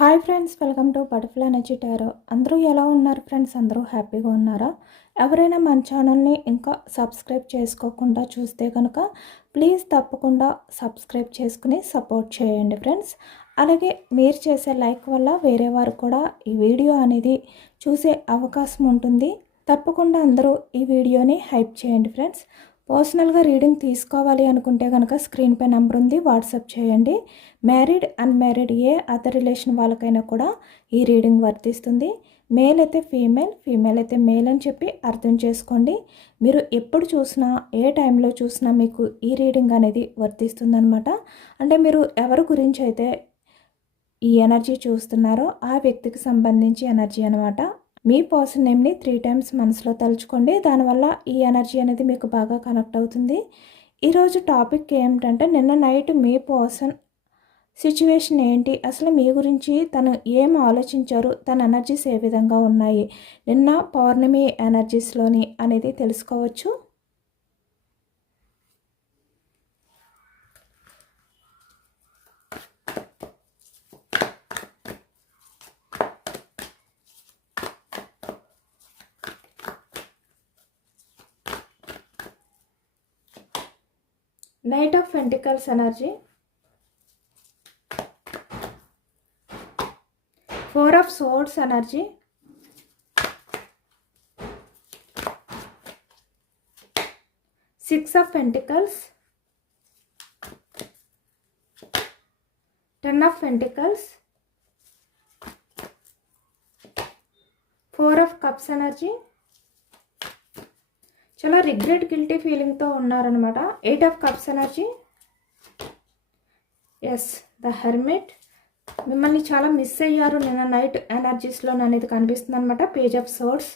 Hi friends, welcome to butterfly energy tarot. అందరూ ఎలా ఉన్నారు ఫ్రెండ్స్? అందరూ హ్యాపీగా ఉన్నారా? ఎవరైనా మన ఛానల్ని ఇంకా సబ్స్క్రైబ్ చేసుకోకుండా చూస్తే కనుక ప్లీజ్ తప్పకుండా సబ్స్క్రైబ్ చేసుకుని సపోర్ట్ చేయండి ఫ్రెండ్స్. అలాగే మీరు చేసే లైక్ వల్ల వేరే వారు కూడా ఈ వీడియో అనేది చూసే అవకాశం ఉంటుంది. తప్పకుండా అందరూ ఈ వీడియోని హైప్ చేయండి ఫ్రెండ్స్. పర్సనల్గా రీడింగ్ తీసుకోవాలి అనుకుంటే కనుక స్క్రీన్పై నెంబర్ ఉంది, వాట్సాప్ చేయండి. మ్యారీడ్ అన్మ్యారీడ్ ఏ అదర్ రిలేషన్ వాళ్ళకైనా కూడా ఈ రీడింగ్ వర్తిస్తుంది. మేల్ అయితే ఫీమేల్, ఫీమేల్ అయితే మేల్ అని చెప్పి అర్థం చేసుకోండి. మీరు ఎప్పుడు చూసినా ఏ టైంలో చూసినా మీకు ఈ రీడింగ్ అనేది వర్తిస్తుందన్నమాట. అంటే మీరు ఎవరి గురించి అయితే ఈ ఎనర్జీ చూస్తున్నారో ఆ వ్యక్తికి సంబంధించి ఎనర్జీ అనమాట. మీ పర్సన్ నేమ్ని 3 times మనసులో తలుచుకోండి. దానివల్ల ఈ ఎనర్జీ అనేది మీకు బాగా కనెక్ట్ అవుతుంది. ఈరోజు టాపిక్ ఏమిటంటే, నిన్న నైట్ మీ పర్సన్ సిచ్యువేషన్ ఏంటి, అసలు మీ గురించి తను ఏం ఆలోచించారు, తన ఎనర్జీస్ ఏ విధంగా ఉన్నాయి, నిన్న పౌర్ణమి ఎనర్జీస్లోని అనేది తెలుసుకోవచ్చు. Knight of Pentacles energy, 4 of Swords energy, 6 of Pentacles, 10 of Pentacles, 4 of Cups energy. చాలా రిగ్రెట్ గిల్టీ ఫీలింగ్తో ఉన్నారనమాట. 8 of Cups energy. Yes, the hermit. మిమ్మల్ని చాలా మిస్ అయ్యారు నిన్న నైట్ ఎనర్జీస్లో అనేది కనిపిస్తుంది అనమాట. Page of swords,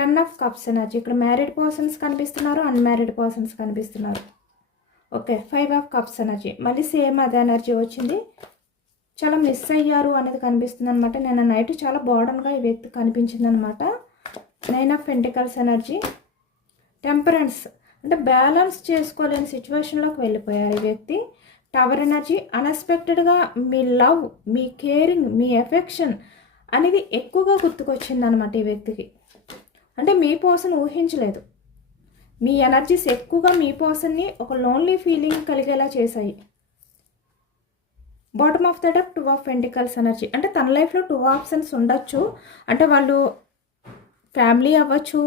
10 of Cups energy. ఇక్కడ మ్యారీడ్ పర్సన్స్ కనిపిస్తున్నారు, అన్మ్యారీడ్ పర్సన్స్ కనిపిస్తున్నారు. Okay, 5 of Cups energy. మళ్ళీ సేమ్ అదే ఎనర్జీ వచ్చింది. చాలా మిస్ అయ్యారు అనేది కనిపిస్తుంది అనమాట. నిన్న నైట్ చాలా బోర్డన్గా ఈ వ్యక్తి కనిపించింది అనమాట. 9 of Pentacles ఎనర్జీ. టెంపరెన్స్, అంటే బ్యాలెన్స్ చేసుకోలేని సిచ్యువేషన్లోకి వెళ్ళిపోయారు ఈ వ్యక్తి. Tower energy. అన్ఎక్స్పెక్టెడ్గా మీ లవ్, మీ కేరింగ్, మీ ఎఫెక్షన్ అనేది ఎక్కువగా గుర్తుకొచ్చింది అనమాట ఈ వ్యక్తికి. అంటే మీ పర్సన్ ఊహించలేదు. మీ ఎనర్జీస్ ఎక్కువగా మీ పర్సన్ని ఒక లోన్లీ ఫీలింగ్ కలిగేలా చేశాయి. Bottom of the deck 2 of Pentacles energy. అంటే తన లైఫ్లో 2 ఆప్షన్స్ ఉండొచ్చు. అంటే వాళ్ళు ఫ్యామిలీ అవ్వచ్చు,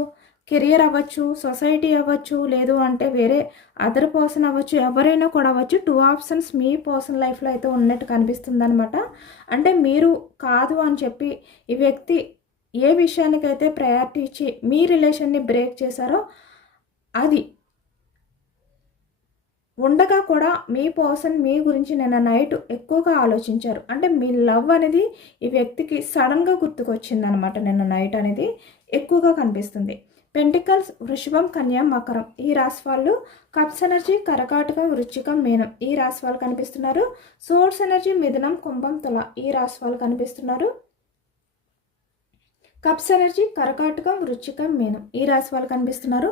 కెరియర్ అవ్వచ్చు, సొసైటీ అవ్వచ్చు, లేదు అంటే వేరే అదర్ పర్సన్ అవ్వచ్చు, ఎవరైనా కూడా అవ్వచ్చు. 2 ఆప్షన్స్ మీ పర్సన్ లైఫ్లో అయితే ఉన్నట్టు కనిపిస్తుంది అనమాట. అంటే మీరు కాదు అని చెప్పి ఈ వ్యక్తి ఏ విషయానికైతే ప్రయారిటీ ఇచ్చి మీ రిలేషన్ని బ్రేక్ చేశారో అది ఉండగా కూడా మీ పర్సన్ మీ గురించి నిన్న నైట్ ఎక్కువగా ఆలోచించారు. అంటే మీ లవ్ అనేది ఈ వ్యక్తికి సడన్గా గుర్తుకొచ్చింది అనమాట. నిన్న నైట్ అనేది ఎక్కువగా కనిపిస్తుంది. పెంటికల్స్ వృషభం, కన్యా, మకరం ఈ రాశి వాళ్ళు. కప్స్ ఎనర్జీ కర్కాటకం, వృశ్చికం, మీనం ఈ రాశి వాళ్ళు కనిపిస్తున్నారు. సోర్స్ ఎనర్జీ మిథునం, కుంభం, తుల ఈ రాశి వాళ్ళు కనిపిస్తున్నారు. కప్స్ ఎనర్జీ కర్కాటకం, వృశ్చికం, మీనం ఈ రాశి వాళ్ళు కనిపిస్తున్నారు.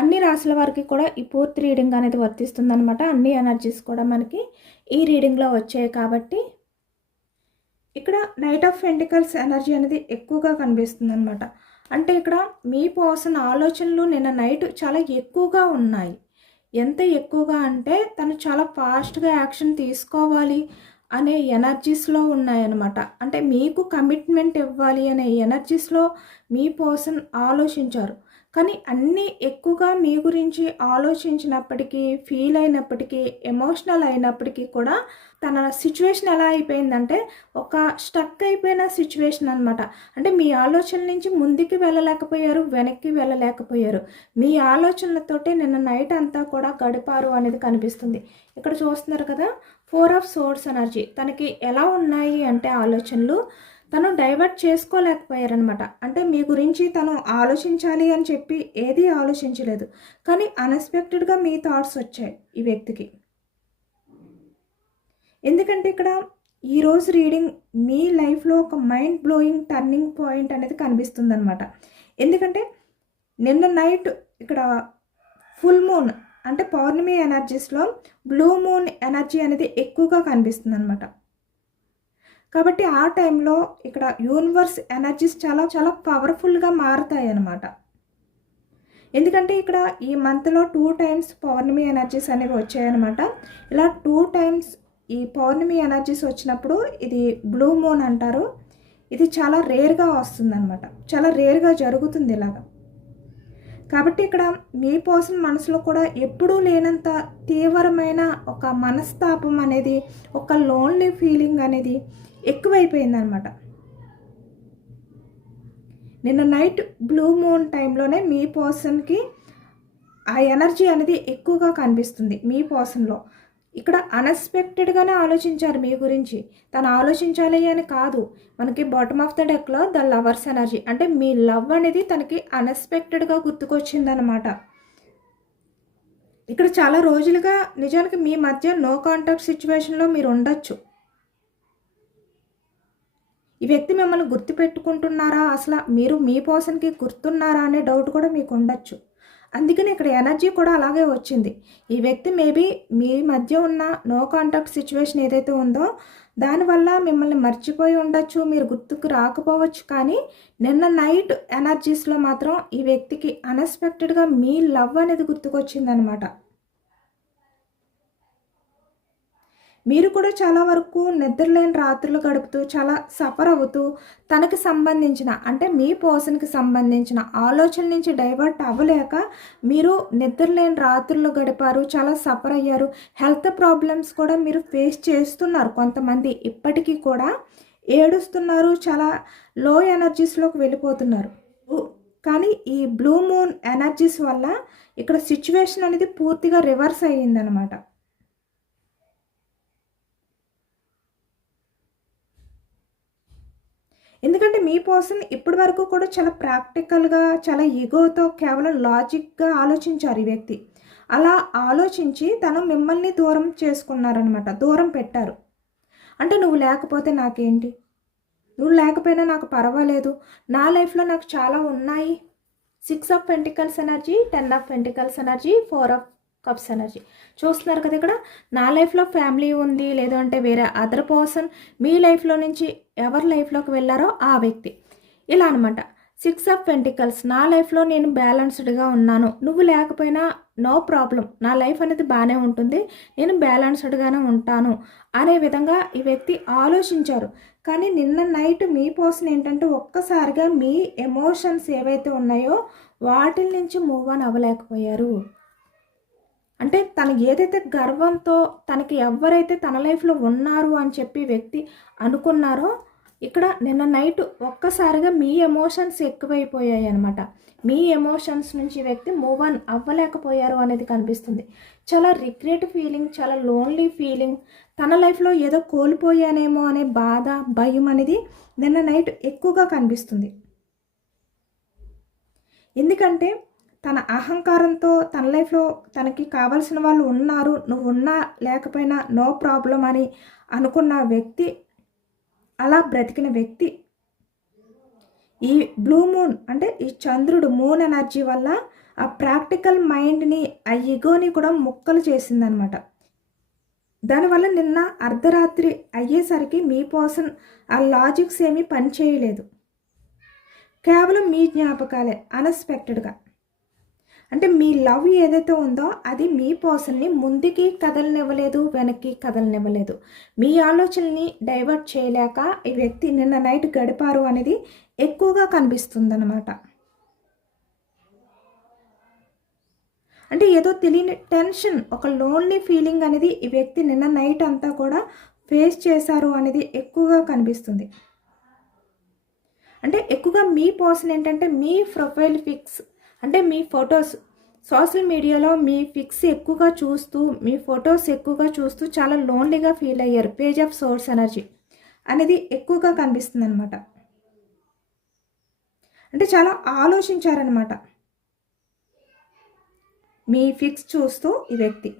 అన్ని రాశుల వారికి కూడా ఈ పూర్తి రీడింగ్ అనేది వర్తిస్తుంది అనమాట. అన్ని ఎనర్జీస్ కూడా మనకి ఈ రీడింగ్లో వచ్చాయి కాబట్టి ఇక్కడ నైట్ ఆఫ్ పెంటికల్స్ ఎనర్జీ అనేది ఎక్కువగా కనిపిస్తుంది అనమాట. అంటే ఇక్కడ మీ పర్సన్ ఆలోచనలు నిన్న నైట్ చాలా ఎక్కువగా ఉన్నాయి. ఎంత ఎక్కువగా అంటే తను చాలా ఫాస్ట్గా యాక్షన్ తీసుకోవాలి అనే ఎనర్జీస్లో ఉన్నాయన్నమాట. అంటే మీకు కమిట్మెంట్ ఇవ్వాలి అనే ఎనర్జీస్లో మీ పర్సన్ ఆలోచించారు. కానీ అన్నీ ఎక్కువగా మీ గురించి ఆలోచించినప్పటికీ, ఫీల్ అయినప్పటికీ, ఎమోషనల్ అయినప్పటికీ కూడా తన సిచ్యువేషన్ ఎలా అయిపోయిందంటే ఒక స్టక్ అయిపోయిన సిచ్యువేషన్ అనమాట. అంటే మీ ఆలోచన నుంచి ముందుకు వెళ్ళలేకపోయారు, వెనక్కి వెళ్ళలేకపోయారు. మీ ఆలోచనలతోటే నిన్న నైట్ అంతా కూడా గడిపారు అనేది కనిపిస్తుంది. ఇక్కడ చూస్తున్నారు కదా, 4 of Swords ఎనర్జీ. తనకి ఎలా ఉన్నాయి అంటే ఆలోచనలు తను డైవర్ట్ చేసుకోలేకపోయారనమాట. అంటే మీ గురించి తను ఆలోచించాలి అని చెప్పి ఏది ఆలోచించలేదు, కానీ అన్ఎక్స్పెక్టెడ్గా మీ థాట్స్ వచ్చాయి ఈ వ్యక్తికి. ఎందుకంటే ఇక్కడ ఈరోజు రీడింగ్ మీ లైఫ్లో ఒక మైండ్ బ్లోయింగ్ టర్నింగ్ పాయింట్ అనేది కనిపిస్తుంది అనమాట. ఎందుకంటే నిన్న నైట్ ఇక్కడ ఫుల్ మూన్ అంటే పౌర్ణమి ఎనర్జీస్లో బ్లూ మూన్ ఎనర్జీ అనేది ఎక్కువగా కనిపిస్తుంది అనమాట. కాబట్టి ఆ టైంలో ఇక్కడ యూనివర్స్ ఎనర్జీస్ చాలా చాలా పవర్ఫుల్గా మారుతాయి అన్నమాట. ఎందుకంటే ఇక్కడ ఈ మంత్లో 2 టైమ్స్ పౌర్ణమి ఎనర్జీస్ అనేవి వచ్చాయన్నమాట. ఇలా 2 టైమ్స్ ఈ పౌర్ణమి ఎనర్జీస్ వచ్చినప్పుడు ఇది బ్లూ మూన్ అంటారు. ఇది చాలా రేర్గా వస్తుందన్నమాట. చాలా రేర్గా జరుగుతుంది ఇలాగా. కాబట్టి ఇక్కడ మీ పర్సన్ మనసులో కూడా ఎప్పుడూ లేనంత తీవ్రమైన ఒక మనస్తాపం అనేది, ఒక లోన్లీ ఫీలింగ్ అనేది ఎక్కువైపోయిందనమాట. నిన్న నైట్ బ్లూ మూన్ టైంలోనే మీ పర్సన్కి ఆ ఎనర్జీ అనేది ఎక్కువగా కనిపిస్తుంది మీ పర్సన్లో. ఇక్కడ అన్ఎక్స్పెక్టెడ్గానే ఆలోచించారు మీ గురించి. తను ఆలోచించాలి అని కాదు, మనకి బాటమ్ ఆఫ్ ద డెక్లో ద లవర్స్ ఎనర్జీ అంటే మీ లవ్ అనేది తనకి అన్ఎక్స్పెక్టెడ్గా గుర్తుకొచ్చిందనమాట. ఇక్కడ చాలా రోజులుగా నిజానికి మీ మధ్య నో కాంటాక్ట్ సిచ్యువేషన్లో మీరు ఉండొచ్చు. ఈ వ్యక్తి మిమ్మల్ని గుర్తుపెట్టుకుంటున్నారా, అసలు మీరు మీ పర్సన్కి గుర్తున్నారా అనే డౌట్ కూడా మీకు ఉండొచ్చు. అందుకని ఇక్కడ ఎనర్జీ కూడా అలాగే వచ్చింది. ఈ వ్యక్తి మేబీ మీ మధ్య ఉన్న నో కాంటాక్ట్ సిచ్యువేషన్ ఏదైతే ఉందో దానివల్ల మిమ్మల్ని మర్చిపోయి ఉండొచ్చు, మీరు గుర్తుకు రాకపోవచ్చు. కానీ నిన్న నైట్ ఎనర్జీస్లో మాత్రం ఈ వ్యక్తికి అన్ఎక్స్పెక్టెడ్గా మీ లవ్ అనేది గుర్తుకొచ్చిందనమాట. మీరు కూడా చాలా వరకు నిద్రలేని రాత్రులు గడుపుతూ చాలా సఫర్ అవుతూ తనకి సంబంధించిన అంటే మీ పర్సన్కి సంబంధించిన ఆలోచన నుంచి డైవర్ట్ అవ్వలేక మీరు నిద్రలేని రాత్రులు గడిపారు, చాలా సఫర్ అయ్యారు. హెల్త్ ప్రాబ్లమ్స్ కూడా మీరు ఫేస్ చేస్తున్నారు. కొంతమంది ఇప్పటికీ కూడా ఏడుస్తున్నారు, చాలా లో ఎనర్జీస్లోకి వెళ్ళిపోతున్నారు. కానీ ఈ బ్లూ మూన్ ఎనర్జీస్ వల్ల ఇక్కడ సిచ్యువేషన్ అనేది పూర్తిగా రివర్స్ అయ్యిందనమాట. ఎందుకంటే మీ పర్సన్ ఇప్పటి వరకు కూడా చాలా ప్రాక్టికల్గా, చాలా ఈగోతో, కేవలం లాజిక్గా ఆలోచించారు ఈ వ్యక్తి. అలా ఆలోచించి తను మిమ్మల్ని దూరం చేసుకున్నారనమాట, దూరం పెట్టారు. అంటే నువ్వు లేకపోతే నాకేంటి, నువ్వు లేకపోయినా నాకు పర్వాలేదు, నా లైఫ్లో నాకు చాలా ఉన్నాయి. 6 of pentacles energy, 10 of pentacles energy, 4 of cups energy చూస్తున్నారు కదా. ఇక్కడ నా లైఫ్లో ఫ్యామిలీ ఉంది, లేదంటే వేరే అదర్ పర్సన్ మీ లైఫ్లో నుంచి ఎవరి లైఫ్లోకి వెళ్ళారో ఆ వ్యక్తి, ఇలా అనమాట. 6 ఆఫ్ పెంటికల్స్, నా లైఫ్లో నేను బ్యాలెన్స్డ్గా ఉన్నాను, నువ్వు లేకపోయినా నో ప్రాబ్లం, నా లైఫ్ అనేది బాగానే ఉంటుంది, నేను బ్యాలెన్స్డ్గానే ఉంటాను అనే విధంగా ఈ వ్యక్తి ఆలోచించారు. కానీ నిన్న నైట్ మీ పర్సన్ ఏంటంటే ఒక్కసారిగా మీ ఎమోషన్స్ ఏవైతే ఉన్నాయో వాటి నుంచి మూవ్ ఆన్ అవ్వలేకపోయారు. అంటే తను ఏదైతే గర్వంతో తనకి ఎవరైతే తన లైఫ్లో ఉన్నారు అని చెప్పి వ్యక్తి అనుకున్నారో ఇక్కడ నిన్న నైట్ ఒక్కసారిగా మీ ఎమోషన్స్ ఎక్కువైపోయాయి అనమాట. మీ ఎమోషన్స్ నుంచి వ్యక్తి మూవ్ ఆన్ అవ్వలేకపోయారు అనేది కనిపిస్తుంది. చాలా రిగ్రెట్ ఫీలింగ్, చాలా లోన్లీ ఫీలింగ్, తన లైఫ్లో ఏదో కోల్పోయానేమో అనే బాధ, భయం అనేది నిన్న నైట్ ఎక్కువగా కనిపిస్తుంది. ఎందుకంటే తన అహంకారంతో తన లైఫ్లో తనకి కావాల్సిన వాళ్ళు ఉన్నారు, నువ్వు ఉన్నా లేకపోయినా నో ప్రాబ్లం అని అనుకున్న వ్యక్తి, అలా బ్రతికిన వ్యక్తి ఈ బ్లూ మూన్ అంటే ఈ చంద్రుడు మూన్ ఎనర్జీ వల్ల ఆ ప్రాక్టికల్ మైండ్ని, ఆ ఈగోని కూడా ముక్కలు చేసిందనమాట. దానివల్ల నిన్న అర్ధరాత్రి అయ్యేసరికి మీ పర్సన్ ఆ లాజిక్స్ ఏమీ పనిచేయలేదు. కేవలం మీ జ్ఞాపకాలే అన్ఎక్స్పెక్టెడ్గా. అంటే మీ లవ్ ఏదైతే ఉందో అది మీ పర్సన్ని ముందుకి కదలనివ్వలేదు, వెనక్కి కదలనివ్వలేదు. మీ ఆలోచనని డైవర్ట్ చేయలేక ఈ వ్యక్తి నిన్న నైట్ గడిపారు అనేది ఎక్కువగా కనిపిస్తుందన్నమాట. అంటే ఏదో తెలియని టెన్షన్, ఒక లోన్లీ ఫీలింగ్ అనేది ఈ వ్యక్తి నిన్న నైట్ అంతా కూడా ఫేస్ చేశారు అనేది ఎక్కువగా కనిపిస్తుంది. అంటే ఎక్కువగా మీ పర్సన్ ఏంటంటే మీ ప్రొఫైల్ పిక్స్ అంటే మీ ఫొటోస్ సోషల్ మీడియాలో మీ పిక్స్ ఎక్కువగా చూస్తూ, మీ ఫొటోస్ ఎక్కువగా చూస్తూ చాలా లోన్లీగా ఫీల్ అయ్యారు. పేజ్ ఆఫ్ సోర్స్ ఎనర్జీ అనేది ఎక్కువగా కనిపిస్తుంది అనమాట. అంటే చాలా ఆలోచించారనమాట మీ పిక్స్ చూస్తూ ఈ వ్యక్తి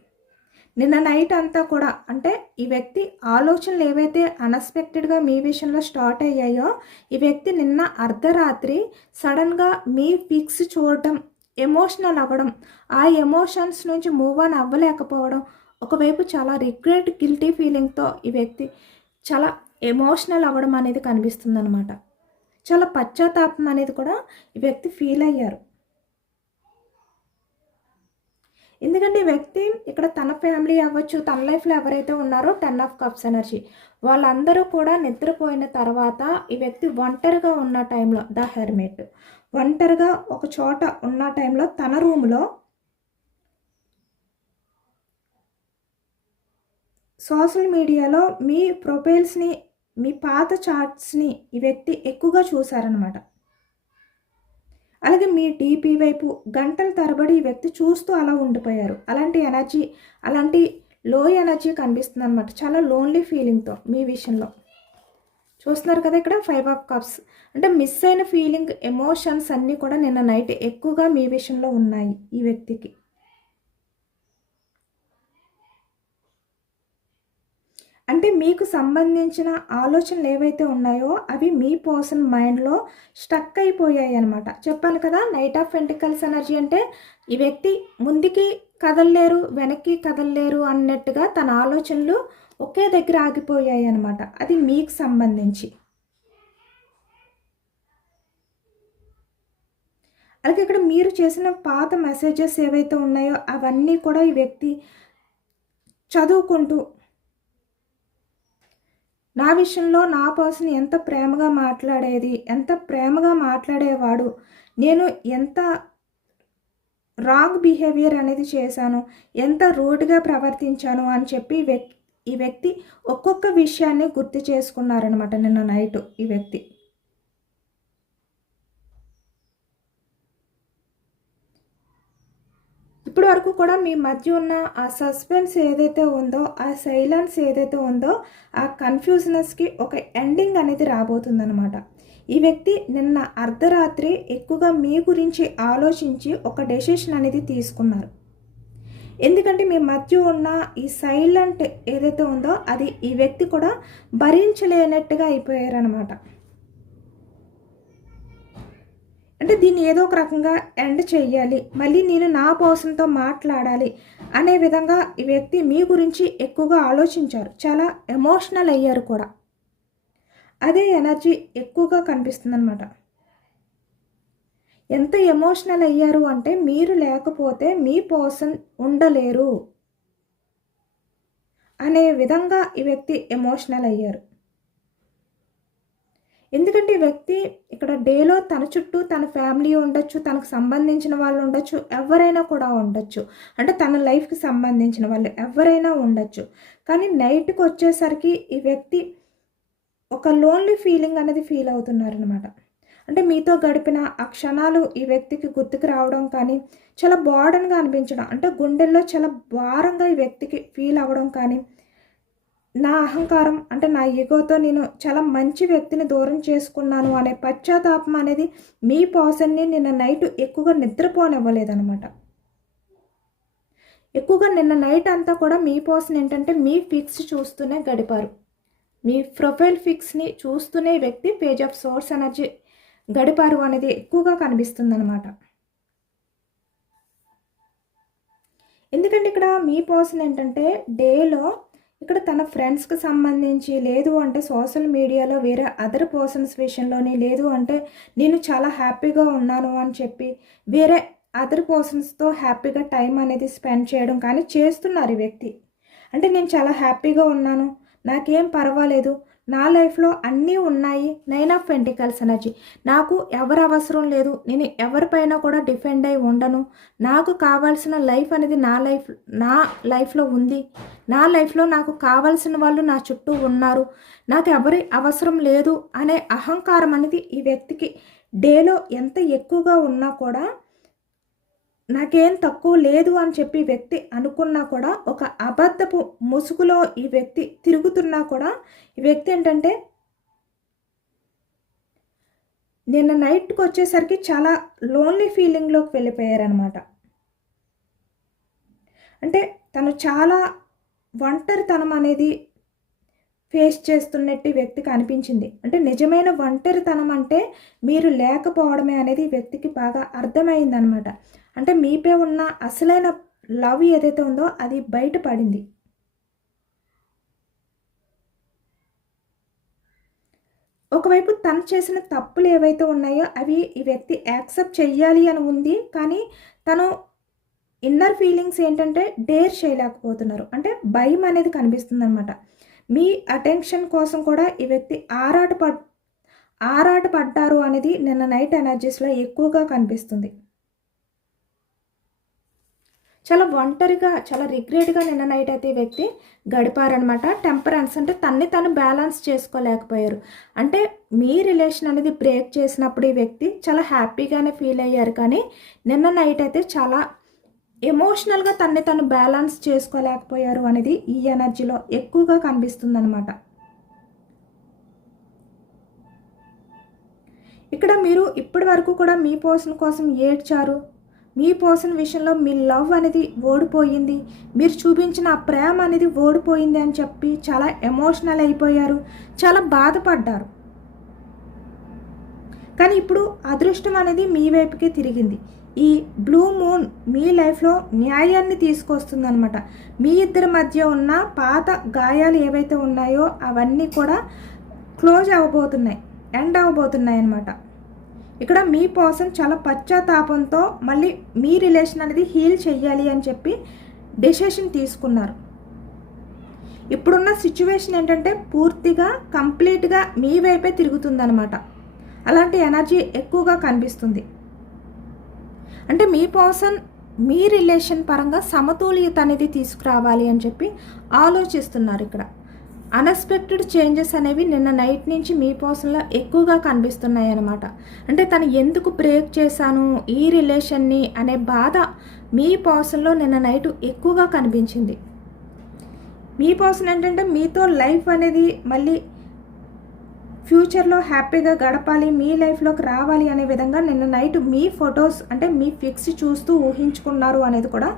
నిన్న నైట్ అంతా కూడా. అంటే ఈ వ్యక్తి ఆలోచనలు ఏవైతే అన్ఎక్స్పెక్టెడ్గా మీ విషయంలో స్టార్ట్ అయ్యాయో ఈ వ్యక్తి నిన్న అర్ధరాత్రి సడన్గా మీ పిక్స్ చూడటం, ఎమోషనల్ అవ్వడం, ఆ ఎమోషన్స్ నుంచి మూవ్ ఆన్ అవ్వలేకపోవడం, ఒకవైపు చాలా రిగ్రెట్, గిల్టీ ఫీలింగ్తో ఈ వ్యక్తి చాలా ఎమోషనల్ అవ్వడం అనేది కనిపిస్తుందనమాట. చాలా పశ్చాత్తాపం అనేది కూడా ఈ వ్యక్తి ఫీల్ అయ్యారు. ఎందుకంటే ఈ వ్యక్తి ఇక్కడ తన ఫ్యామిలీ అవ్వచ్చు, తన లైఫ్లో ఎవరైతే ఉన్నారో 10 ఆఫ్ కప్స్ ఎనర్జీ, వాళ్ళందరూ కూడా నిద్రపోయిన తర్వాత ఈ వ్యక్తి ఒంటరిగా ఉన్న టైంలో, ద హెర్మిట్, ఒంటరిగా ఒక చోట ఉన్న టైంలో తన రూమ్లో సోషల్ మీడియాలో మీ ప్రొఫైల్స్ని, మీ పాత చార్ట్స్ని ఈ వ్యక్తి ఎక్కువగా చూశారనమాట. అలాగే మీ డీపీ వైపు గంటల తరబడి ఈ వ్యక్తి చూస్తూ అలా ఉండిపోయారు. అలాంటి ఎనర్జీ, అలాంటి లో ఎనర్జీ కనిపిస్తుంది అనమాట. చాలా లోన్లీ ఫీలింగ్తో మీ విషయంలో చూస్తున్నారు కదా. ఇక్కడ 5 ఆఫ్ కప్స్ అంటే మిస్ అయిన ఫీలింగ్, ఎమోషన్స్ అన్నీ కూడా నిన్న నైట్ ఎక్కువగా మీ విషయంలో ఉన్నాయి ఈ వ్యక్తికి. అంటే మీకు సంబంధించిన ఆలోచనలు ఏవైతే ఉన్నాయో అవి మీ పర్సన్ మైండ్లో స్టక్ అయిపోయాయి అనమాట. చెప్పాను కదా, నైట్ ఆఫ్ పెంటికల్స్ ఎనర్జీ అంటే ఈ వ్యక్తి ముందుకి కదలలేరు, వెనక్కి కదలలేరు అన్నట్టుగా తన ఆలోచనలు ఒకే దగ్గర ఆగిపోయాయి అనమాట. అది మీకు సంబంధించి. అలాగే ఇక్కడ మీరు చేసిన పాత మెసేజెస్ ఏవైతే ఉన్నాయో అవన్నీ కూడా ఈ వ్యక్తి చదువుకుంటూ, నా విషయంలో నా పర్సన్ ఎంత ప్రేమగా మాట్లాడేది, ఎంత ప్రేమగా మాట్లాడేవాడు, నేను ఎంత రాంగ్ బిహేవియర్ అనేది చేశాను, ఎంత రూడ్గా ప్రవర్తించాను అని చెప్పి ఈ వ్యక్తి ఒక్కొక్క విషయాన్ని గుర్తు చేసుకున్నారనమాట నిన్న నైట్ ఈ వ్యక్తి. ఇప్పటి వరకు కూడా మీ మధ్య ఉన్న ఆ సస్పెన్స్ ఏదైతే ఉందో, ఆ సైలెన్స్ ఏదైతే ఉందో, ఆ కన్ఫ్యూజనెస్కి ఒక ఎండింగ్ అనేది రాబోతుందన్నమాట. ఈ వ్యక్తి నిన్న అర్ధరాత్రి ఎక్కువగా మీ గురించి ఆలోచించి ఒక డెసిషన్ అనేది తీసుకున్నారు. ఎందుకంటే మీ మధ్య ఉన్న ఈ సైలెంట్ ఏదైతే ఉందో అది ఈ వ్యక్తి కూడా భరించలేనట్టుగా అయిపోయారనమాట. అంటే దీన్ని ఏదో ఒక రకంగా ఎండ్ చేయాలి, మళ్ళీ నేను నా పర్సన్తో మాట్లాడాలి అనే విధంగా ఈ వ్యక్తి మీ గురించి ఎక్కువగా ఆలోచించారు. చాలా ఎమోషనల్ అయ్యారు కూడా. అదే ఎనర్జీ ఎక్కువగా కనిపిస్తుంది అనమాట. ఎంత ఎమోషనల్ అయ్యారు అంటే మీరు లేకపోతే మీ పర్సన్ ఉండలేరు అనే విధంగా ఈ వ్యక్తి ఎమోషనల్ అయ్యారు. ఎందుకంటే ఈ వ్యక్తి ఇక్కడ డేలో తన చుట్టూ తన ఫ్యామిలీ ఉండొచ్చు, తనకు సంబంధించిన వాళ్ళు ఉండొచ్చు, ఎవరైనా కూడా ఉండొచ్చు. అంటే తన లైఫ్కి సంబంధించిన వాళ్ళు ఎవరైనా ఉండొచ్చు. కానీ నైట్కి వచ్చేసరికి ఈ వ్యక్తి ఒక లోన్లీ ఫీలింగ్ అనేది ఫీల్ అవుతున్నారనమాట. అంటే మీతో గడిపిన ఆ క్షణాలు ఈ వ్యక్తికి గుర్తుకు రావడం కానీ, చాలా బర్డెన్గా అనిపించడం, అంటే గుండెల్లో చాలా భారంగా ఈ వ్యక్తికి ఫీల్ అవ్వడం కానీ, నా అహంకారం అంటే నా ఈగోతో నేను చాలా మంచి వ్యక్తిని దూరం చేసుకున్నాను అనే పశ్చాత్తాపం అనేది మీ పర్సన్ని నిన్న నైట్ ఎక్కువగా నిద్రపోనివ్వలేదన్నమాట. ఎక్కువగా నిన్న నైట్ అంతా కూడా మీ పర్సన్ ఏంటంటే మీ ఫిక్స్ చూస్తూనే గడిపారు. మీ ప్రొఫైల్ ఫిక్స్ని చూస్తూనే వ్యక్తి పేజ్ ఆఫ్ సోర్స్ ఎనర్జీ గడిపారు అనేది ఎక్కువగా కనిపిస్తుంది అనమాట. ఎందుకంటే ఇక్కడ మీ పర్సన్ ఏంటంటే డేలో ఇక్కడ తన ఫ్రెండ్స్కి సంబంధించి, లేదు అంటే సోషల్ మీడియాలో వేరే అదర్ పర్సన్స్ విషయంలోని, లేదు అంటే నేను చాలా హ్యాపీగా ఉన్నాను అని చెప్పి వేరే అదర్ పర్సన్స్తో హ్యాపీగా టైం అనేది స్పెండ్ చేయడం కానీ చేస్తున్నారు ఈ వ్యక్తి. అంటే నేను చాలా హ్యాపీగా ఉన్నాను, నాకేం పర్వాలేదు, నా లైఫ్లో అన్నీ ఉన్నాయి, 9 ఆఫ్ పెంటికల్స్ ఎనర్జీ, నాకు ఎవరు అవసరం లేదు, నేను ఎవరిపైన కూడా డిపెండ్ అయి ఉండను, నాకు కావాల్సిన లైఫ్ అనేది నా లైఫ్లో ఉంది, నా లైఫ్లో నాకు కావాల్సిన వాళ్ళు నా చుట్టూ ఉన్నారు, నాకు ఎవరి అవసరం లేదు అనే అహంకారం అనేది ఈ వ్యక్తికి డేలో ఎంత ఎక్కువగా ఉన్నా కూడా, నాకేం తక్కువ లేదు అని చెప్పి వ్యక్తి అనుకున్నా కూడా, ఒక అబద్ధపు ముసుగులో ఈ వ్యక్తి తిరుగుతున్నా కూడా ఈ వ్యక్తి ఏంటంటే నిన్న నైట్కి వచ్చేసరికి చాలా లోన్లీ ఫీలింగ్లోకి వెళ్ళిపోయారనమాట. అంటే తను చాలా ఒంటరితనం అనేది ఫేస్ చేస్తున్నట్టు వ్యక్తికి అనిపించింది. అంటే నిజమైన ఒంటరితనం అంటే మీరు లేకపోవడమే అనేది వ్యక్తికి బాగా అర్థమైందనమాట. అంటే మీపై ఉన్న అసలైన లవ్ ఏదైతే ఉందో అది బయటపడింది. ఒకవైపు తను చేసిన తప్పులు ఏవైతే ఉన్నాయో అవి ఈ వ్యక్తి యాక్సెప్ట్ చెయ్యాలి అని ఉంది, కానీ తను ఇన్నర్ ఫీలింగ్స్ ఏంటంటే డేర్ చేయలేకపోతున్నారు. అంటే భయం అనేది కనిపిస్తుంది అనమాట. మీ అటెన్షన్ కోసం కూడా ఈ వ్యక్తి ఆరాటపడ్డారు అనేది నిన్న నైట్ ఎనర్జీస్లో ఎక్కువగా కనిపిస్తుంది. చాలా ఒంటరిగా, చాలా రిగ్రెట్గా నిన్న నైట్ అయితే ఈ వ్యక్తి గడిపారనమాట. టెంపరెన్స్ అంటే తన్ని తను బ్యాలెన్స్ చేసుకోలేకపోయారు. అంటే మీ రిలేషన్ అనేది బ్రేక్ చేసినప్పుడు ఈ వ్యక్తి చాలా హ్యాపీగానే ఫీల్ అయ్యారు, కానీ నిన్న నైట్ అయితే చాలా ఎమోషనల్గా తన్ని తను బ్యాలెన్స్ చేసుకోలేకపోయారు అనేది ఈ ఎనర్జీలో ఎక్కువగా కనిపిస్తుంది అనమాట. ఇక్కడ మీరు ఇప్పటి వరకు కూడా మీ పర్సన్ కోసం ఏడ్చారు. మీ పర్సన్ విషయంలో మీ లవ్ అనేది ఓడిపోయింది, మీరు చూపించిన ఆ ప్రేమ అనేది ఓడిపోయింది అని చెప్పి చాలా ఎమోషనల్ అయిపోయారు, చాలా బాధపడ్డారు. కానీ ఇప్పుడు అదృష్టం అనేది మీ వైపుకి తిరిగింది. ఈ బ్లూ మూన్ మీ లైఫ్లో న్యాయాన్ని తీసుకొస్తుంది అనమాట. మీ ఇద్దరి మధ్య ఉన్న పాత గాయాలు ఏవైతే ఉన్నాయో అవన్నీ కూడా క్లోజ్ అవ్వబోతున్నాయి, ఎండ్ అవ్వబోతున్నాయి అన్నమాట. ఇక్కడ మీ పర్సన్ చాలా పశ్చాత్తాపంతో మళ్ళీ మీ రిలేషన్ అనేది హీల్ చెయ్యాలి అని చెప్పి డెసిషన్ తీసుకున్నారు. ఇప్పుడున్న సిచ్యువేషన్ ఏంటంటే పూర్తిగా కంప్లీట్గా మీ వైపే తిరుగుతుందనమాట. అలాంటి ఎనర్జీ ఎక్కువగా కనిపిస్తుంది. అంటే మీ పర్సన్ మీ రిలేషన్ పరంగా సమతుల్యత అనేది తీసుకురావాలి అని చెప్పి ఆలోచిస్తున్నారు. ఇక్కడ అన్ఎక్స్పెక్టెడ్ చేంజెస్ అనేవి నిన్న నైట్ నుంచి మీ పర్సన్లో ఎక్కువగా కనిపిస్తున్నాయి అన్నమాట. అంటే తను ఎందుకు బ్రేక్ చేశాను ఈ రిలేషన్ని అనే బాధ మీ పర్సన్లో నిన్న నైట్ ఎక్కువగా కనిపించింది. మీ పర్సన్ ఏంటంటే మీతో లైఫ్ అనేది మళ్ళీ ఫ్యూచర్లో హ్యాపీగా గడపాలి, మీ లైఫ్లోకి రావాలి అనే విధంగా నిన్న నైట్ మీ ఫొటోస్ అంటే మీ ఫిక్స్ చూస్తూ ఊహించుకున్నారు అనేది కూడా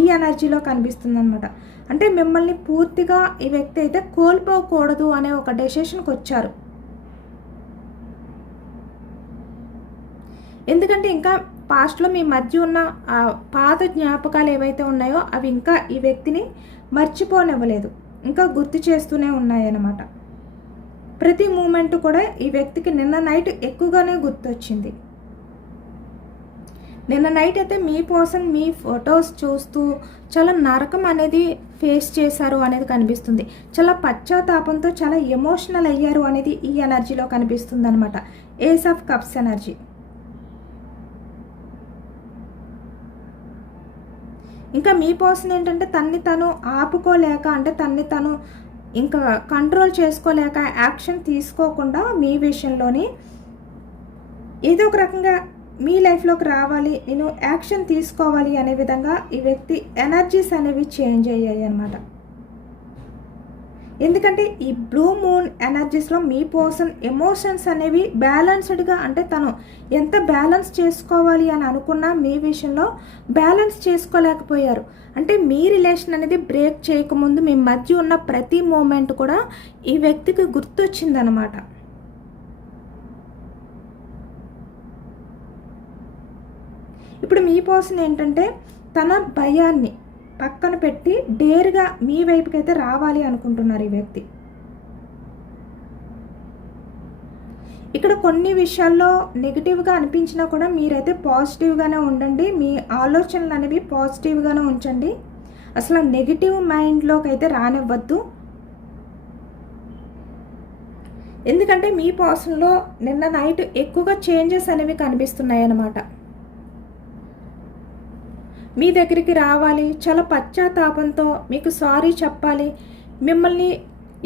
ఈ ఎనర్జీలో కనిపిస్తుంది అనమాట. అంటే మిమ్మల్ని పూర్తిగా ఈ వ్యక్తి అయితే కోల్పోకూడదు అనే ఒక డెసిషన్కి వచ్చారు. ఎందుకంటే ఇంకా పాస్ట్లో మీ మధ్య ఉన్న ఆ పాత జ్ఞాపకాలు ఏవైతే ఉన్నాయో అవి ఇంకా ఈ వ్యక్తిని మర్చిపోనివ్వలేదు, ఇంకా గుర్తు చేస్తూనే ఉన్నాయన్నమాట. ప్రతి మూమెంట్ కూడా ఈ వ్యక్తికి నిన్న నైట్ ఎక్కువగానే గుర్తొచ్చింది. నిన్న నైట్ అయితే మీ పర్సన్ మీ ఫొటోస్ చూస్తూ చాలా నరకం అనేది ఫేస్ చేశారు అనేది కనిపిస్తుంది. చాలా పశ్చాత్తాపంతో చాలా ఎమోషనల్ అయ్యారు అనేది ఈ ఎనర్జీలో కనిపిస్తుంది అనమాట. Ace of cups energy. ఇంకా మీ పర్సన్ ఏంటంటే తన్ని తను ఆపుకోలేక, అంటే తన్ని తను ఇంకా కంట్రోల్ చేసుకోలేక యాక్షన్ తీసుకోకుండా మీ విషయంలోని ఏదో ఒక రకంగా మీ లైఫ్లోకి రావాలి, నేను యాక్షన్ తీసుకోవాలి అనే విధంగా ఈ వ్యక్తి ఎనర్జీస్ అనేవి చేంజ్ అయ్యాయి అన్నమాట. ఎందుకంటే ఈ బ్లూ మూన్ ఎనర్జీస్లో మీ పర్సన్ ఎమోషన్స్ అనేవి బ్యాలెన్స్డ్గా, అంటే తను ఎంత బ్యాలెన్స్ చేసుకోవాలి అని అనుకున్నా మీ విషయంలో బ్యాలెన్స్ చేసుకోలేకపోయారు. అంటే మీ రిలేషన్ అనేది బ్రేక్ చేయకముందు మీ మధ్య ఉన్న ప్రతి మూమెంట్ కూడా ఈ వ్యక్తికి గుర్తొచ్చిందనమాట. ఇప్పుడు మీ పర్సన్ ఏంటంటే తన భయాన్ని పక్కన పెట్టి డేర్గా మీ వైపుకైతే రావాలి అనుకుంటున్నారు ఈ వ్యక్తి. ఇక్కడ కొన్ని విషయాల్లో నెగిటివ్గా అనిపించినా కూడా మీరైతే పాజిటివ్గానే ఉండండి. మీ ఆలోచనలు అనేవి పాజిటివ్గానే ఉంచండి. అసలు నెగిటివ్ మైండ్లోకి అయితే రానివ్వద్దు. ఎందుకంటే మీ పర్సన్లో నిన్న నైట్ ఎక్కువగా చేంజెస్ అనేవి కనిపిస్తున్నాయి అన్నమాట. మీ దగ్గరికి రావాలి, చాలా పశ్చాత్తాపంతో మీకు సారీ చెప్పాలి, మిమ్మల్ని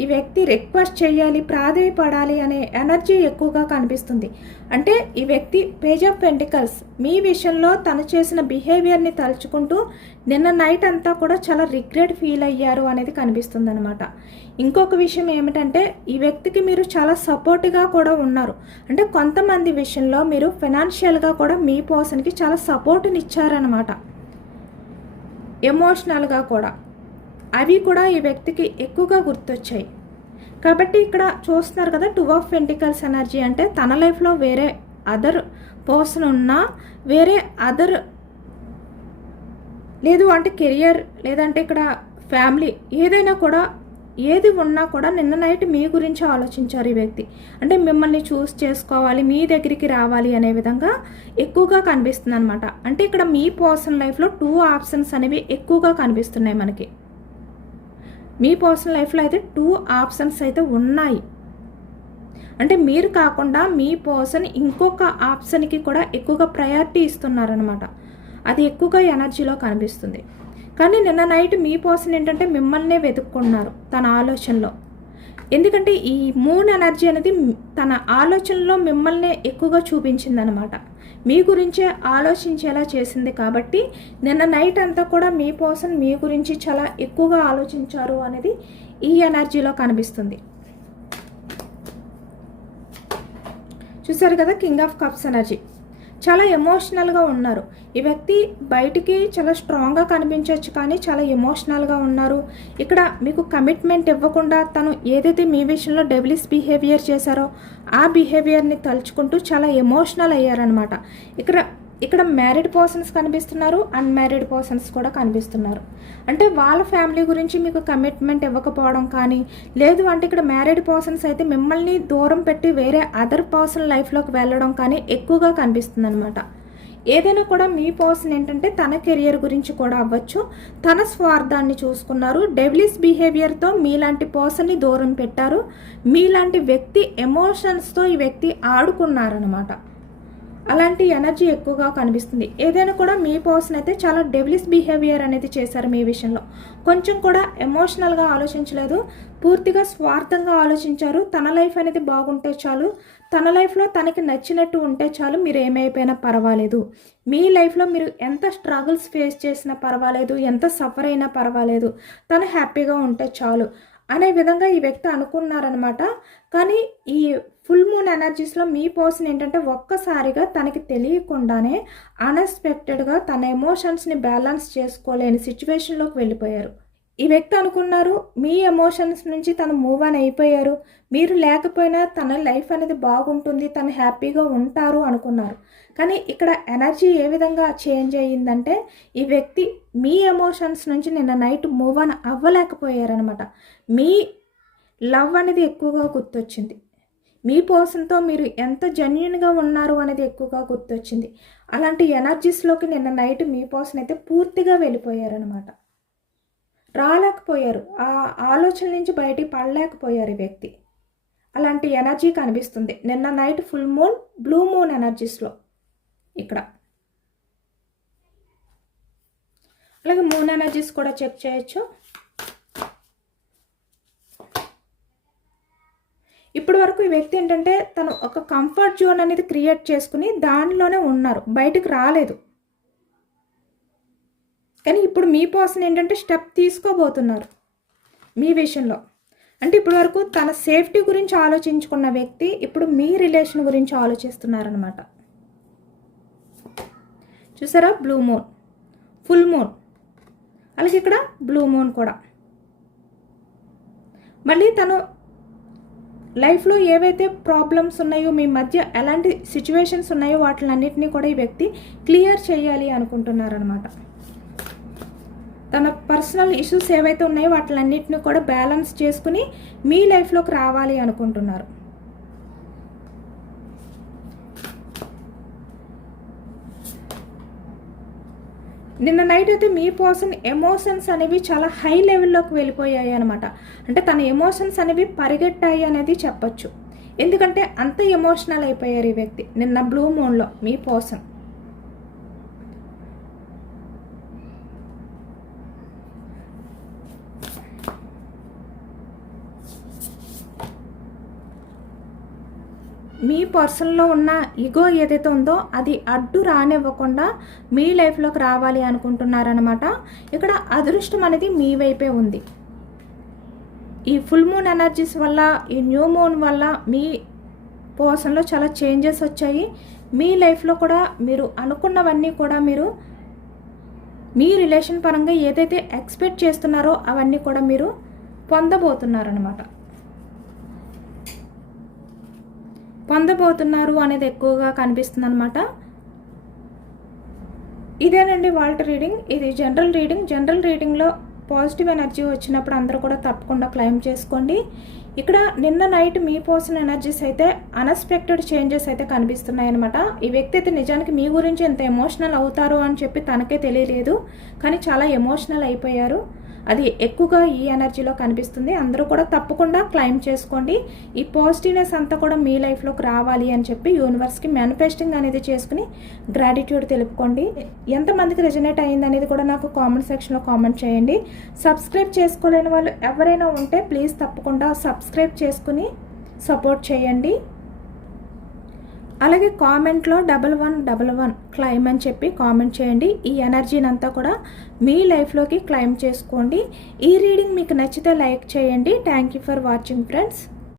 ఈ వ్యక్తి రిక్వెస్ట్ చేయాలి, ప్రాధేయపడాలి అనే ఎనర్జీ ఎక్కువగా కనిపిస్తుంది. అంటే ఈ వ్యక్తి పేజ్ ఆఫ్ పెంటికల్స్ మీ విషయంలో తను చేసిన బిహేవియర్ని తలుచుకుంటూ నిన్న నైట్ అంతా కూడా చాలా రిగ్రెట్ ఫీల్ అయ్యారు అనేది కనిపిస్తుంది అనమాట. ఇంకొక విషయం ఏమిటంటే ఈ వ్యక్తికి మీరు చాలా సపోర్ట్గా కూడా ఉన్నారు. అంటే కొంతమంది విషయంలో మీరు ఫైనాన్షియల్గా కూడా మీ పర్సన్కి చాలా సపోర్ట్ని ఇచ్చారనమాట, ఎమోషనల్గా కూడా. అవి కూడా ఈ వ్యక్తికి ఎక్కువగా గుర్తొచ్చాయి. కాబట్టి ఇక్కడ చూస్తున్నారు కదా, 2 ఆఫ్ పెంటికల్స్ ఎనర్జీ అంటే తన లైఫ్లో వేరే అదర్ పర్సన్ ఉన్నా, వేరే అదర్ లేదు అంటే కెరియర్, లేదంటే ఇక్కడ ఫ్యామిలీ, ఏదైనా కూడా ఏది ఉన్నా కూడా నిన్న నైట్ మీ గురించి ఆలోచించారు ఈ వ్యక్తి. అంటే మిమ్మల్ని చూస్ చేసుకోవాలి, మీ దగ్గరికి రావాలి అనే విధంగా ఎక్కువగా కనిపిస్తుంది అనమాట. అంటే ఇక్కడ మీ పర్సనల్ లైఫ్లో 2 ఆప్షన్స్ అనేవి ఎక్కువగా కనిపిస్తున్నాయి మనకి. మీ పర్సనల్ లైఫ్లో అయితే 2 ఆప్షన్స్ అయితే ఉన్నాయి. అంటే మీరు కాకుండా మీ పర్సన్ ఇంకొక ఆప్షన్కి కూడా ఎక్కువగా ప్రయారిటీ ఇస్తున్నారనమాట. అది ఎక్కువగా ఎనర్జీలో కనిపిస్తుంది. కానీ నిన్న నైట్ మీ పర్సన్ ఏంటంటే మిమ్మల్నే వెతుక్కున్నారు తన ఆలోచనలో. ఎందుకంటే ఈ మూన్ ఎనర్జీ అనేది తన ఆలోచనలో మిమ్మల్ని ఎక్కువగా చూపించిందనమాట. మీ గురించే ఆలోచించేలా చేసింది. కాబట్టి నిన్న నైట్ అంతా కూడా మీ పర్సన్ మీ గురించి చాలా ఎక్కువగా ఆలోచించారు అనేది ఈ ఎనర్జీలో కనిపిస్తుంది. చూసారు కదా, కింగ్ ఆఫ్ కప్స్ ఎనర్జీ. చాలా ఎమోషనల్గా ఉన్నారు ఈ వ్యక్తి. బయటికి చాలా స్ట్రాంగ్గా కనిపించవచ్చు, కానీ చాలా ఎమోషనల్గా ఉన్నారు. ఇక్కడ మీకు కమిట్మెంట్ ఇవ్వకుండా తను ఏదైతే మీ విషయంలో డెవిలిష్ బిహేవియర్ చేశారో ఆ బిహేవియర్ని తలుచుకుంటూ చాలా ఎమోషనల్ అయ్యారనమాట. ఇక్కడ మ్యారీడ్ పర్సన్స్ కనిపిస్తున్నారు, అన్మ్యారీడ్ పర్సన్స్ కూడా కనిపిస్తున్నారు. అంటే వాళ్ళ ఫ్యామిలీ గురించి మీకు కమిట్మెంట్ ఇవ్వకపోవడం కానీ, లేదు అంటే ఇక్కడ మ్యారీడ్ పర్సన్స్ అయితే మిమ్మల్ని దూరం పెట్టి వేరే అదర్ పర్సన్ లైఫ్లోకి వెళ్ళడం కానీ ఎక్కువగా కనిపిస్తుంది అనమాట. ఏదైనా కూడా మీ పర్సన్ ఏంటంటే తన కెరియర్ గురించి కూడా అవ్వచ్చు, తన స్వార్థాన్ని చూసుకున్నారు. డెవిలిష్ బిహేవియర్తో మీలాంటి పర్సన్ని దూరం పెట్టారు. మీలాంటి వ్యక్తి ఎమోషన్స్తో ఈ వ్యక్తి ఆడుకున్నారనమాట. అలాంటి ఎనర్జీ ఎక్కువగా కనిపిస్తుంది. ఏదైనా కూడా మీ పర్సన్ అయితే చాలా డెవిలిష్ బిహేవియర్ అనేది చేశారు మీ విషయంలో. కొంచెం కూడా ఎమోషనల్గా ఆలోచించలేదు, పూర్తిగా స్వార్థంగా ఆలోచించారు. తన లైఫ్ అనేది బాగుంటే చాలు, తన లైఫ్లో తనకి నచ్చినట్టు ఉంటే చాలు, మీరు ఏమైపోయినా పర్వాలేదు. మీ లైఫ్లో మీరు ఎంత స్ట్రగుల్స్ ఫేస్ చేసినా పర్వాలేదు, ఎంత సఫర్ అయినా పర్వాలేదు, తను హ్యాపీగా ఉంటే చాలు అనే విధంగా ఈ వ్యక్తి అనుకున్నారనమాట. కానీ ఈ ఫుల్ మూన్ ఎనర్జీస్లో మీ పర్సన్ ఏంటంటే ఒక్కసారిగా తనకి తెలియకుండానే అన్ఎక్స్పెక్టెడ్గా తన ఎమోషన్స్ని బ్యాలెన్స్ చేసుకోలేని సిచ్యువేషన్లోకి వెళ్ళిపోయారు. ఈ వ్యక్తి అనుకున్నారు మీ ఎమోషన్స్ నుంచి తను మూవ్ ఆన్ అయిపోయారు, మీరు లేకపోయినా తన లైఫ్ అనేది బాగుంటుంది, తను హ్యాపీగా ఉంటారు అనుకున్నారు. కానీ ఇక్కడ ఎనర్జీ ఏ విధంగా చేంజ్ అయ్యిందంటే ఈ వ్యక్తి మీ ఎమోషన్స్ నుంచి నిన్న నైట్ మూవ్ ఆన్ అవ్వలేకపోయారనమాట. మీ లవ్ అనేది ఎక్కువగా గుర్తొచ్చింది. మీ పర్సన్తో మీరు ఎంత జెన్యూన్గా ఉన్నారు అనేది ఎక్కువగా గుర్తొచ్చింది. అలాంటి ఎనర్జీస్లోకి నిన్న నైట్ మీ పర్సన్ అయితే పూర్తిగా వెళ్ళిపోయారనమాట. రాలేకపోయారు, ఆ ఆలోచన నుంచి బయటికి పడలేకపోయారు ఈ వ్యక్తి. అలాంటి ఎనర్జీ కనిపిస్తుంది నిన్న night full moon, blue moon ఎనర్జీస్లో. ఇక్కడ అలాగే మూన్ ఎనర్జీస్ కూడా చెక్ చేయొచ్చు. ఇప్పటి వరకు ఈ వ్యక్తి ఏంటంటే తను ఒక కంఫర్ట్ జోన్ అనేది క్రియేట్ చేసుకుని దానిలోనే ఉన్నారు, బయటకు రాలేదు. కానీ ఇప్పుడు మీ పర్సన్ ఏంటంటే స్టెప్ తీసుకోబోతున్నారు మీ విషయంలో. అంటే ఇప్పటి వరకు తన సేఫ్టీ గురించి ఆలోచించుకున్న వ్యక్తి ఇప్పుడు మీ రిలేషన్ గురించి ఆలోచిస్తున్నారనమాట. చూసారా, బ్లూ మూన్, ఫుల్ మూన్, అలాగే ఇక్కడ బ్లూ మూన్ కూడా. మళ్ళీ తను లైఫ్లో ఏవైతే ప్రాబ్లమ్స్ ఉన్నాయో, మీ మధ్య ఎలాంటి సిచ్యువేషన్స్ ఉన్నాయో వాటిలన్నిటినీ కూడా ఈ వ్యక్తి క్లియర్ చేయాలి అనుకుంటున్నారనమాట. తన పర్సనల్ ఇష్యూస్ ఏవైతే ఉన్నాయో వాటిలన్నిటిని కూడా బ్యాలెన్స్ చేసుకుని మీ లైఫ్లోకి రావాలి అనుకుంటున్నారు. నిన్న నైట్ అయితే మీ పర్సన్ ఎమోషన్స్ అనేవి చాలా హై లెవెల్లోకి వెళ్ళిపోయాయి అనమాట. అంటే తన ఎమోషన్స్ అనేవి పరిగెట్టాయి అనేది చెప్పచ్చు. ఎందుకంటే అంత ఎమోషనల్ అయిపోయారు ఈ వ్యక్తి నిన్న బ్లూ మూన్లో మీ పర్సన్. మీ పర్సన్లో ఉన్న ఈగో ఏదైతే ఉందో అది అడ్డు రానివ్వకుండా మీ లైఫ్లోకి రావాలి అనుకుంటున్నారనమాట. ఇక్కడ అదృష్టం అనేది మీ వైపే ఉంది. ఈ ఫుల్ మూన్ ఎనర్జీస్ వల్ల, ఈ న్యూ మూన్ వల్ల మీ పర్సన్లో చాలా చేంజెస్ వచ్చాయి. మీ లైఫ్లో కూడా మీరు అనుకున్నవన్నీ కూడా మీరు మీ రిలేషన్ పరంగా ఏదైతే ఎక్స్పెక్ట్ చేస్తున్నారో అవన్నీ కూడా మీరు పొందబోతున్నారు అనేది ఎక్కువగా కనిపిస్తుంది అనమాట. ఇదేనండి వాళ్ళ రీడింగ్. ఇది జనరల్ రీడింగ్. జనరల్ రీడింగ్లో పాజిటివ్ ఎనర్జీ వచ్చినప్పుడు అందరూ కూడా తప్పకుండా క్లెయిమ్ చేసుకోండి. ఇక్కడ నిన్న నైట్ మీ పర్సన్ ఎనర్జీస్ అయితే అన్ఎక్స్పెక్టెడ్ చేంజెస్ అయితే కనిపిస్తున్నాయి అనమాట. ఈ వ్యక్తి అయితే నిజానికి మీ గురించి ఎంత ఎమోషనల్ అవుతారు అని చెప్పి తనకే తెలియలేదు, కానీ చాలా ఎమోషనల్ అయిపోయారు. అది ఎక్కువగా ఈ ఎనర్జీలో కనిపిస్తుంది. అందరూ కూడా తప్పకుండా క్లెయిమ్ చేసుకోండి. ఈ పాజిటివ్నెస్ అంతా కూడా మీ లైఫ్లోకి రావాలి అని చెప్పి యూనివర్స్కి మేనిఫెస్టింగ్ అనేది చేసుకుని గ్రాటిట్యూడ్ తెలుపుకోండి. ఎంతమందికి రెజనేట్ అయ్యింది అనేది కూడా నాకు కామెంట్ సెక్షన్లో కామెంట్ చేయండి. సబ్స్క్రైబ్ చేసుకోలేని వాళ్ళు ఎవరైనా ఉంటే ప్లీజ్ తప్పకుండా సబ్స్క్రైబ్ చేసుకుని సపోర్ట్ చేయండి. అలాగే కామెంట్లో 1111 క్లైమ్ అని చెప్పి కామెంట్ చేయండి. ఈ ఎనర్జీని అంతా కూడా మీ లైఫ్లోకి క్లైమ్ చేసుకోండి. ఈ రీడింగ్ మీకు నచ్చితే లైక్ చేయండి. Thank you for watching friends.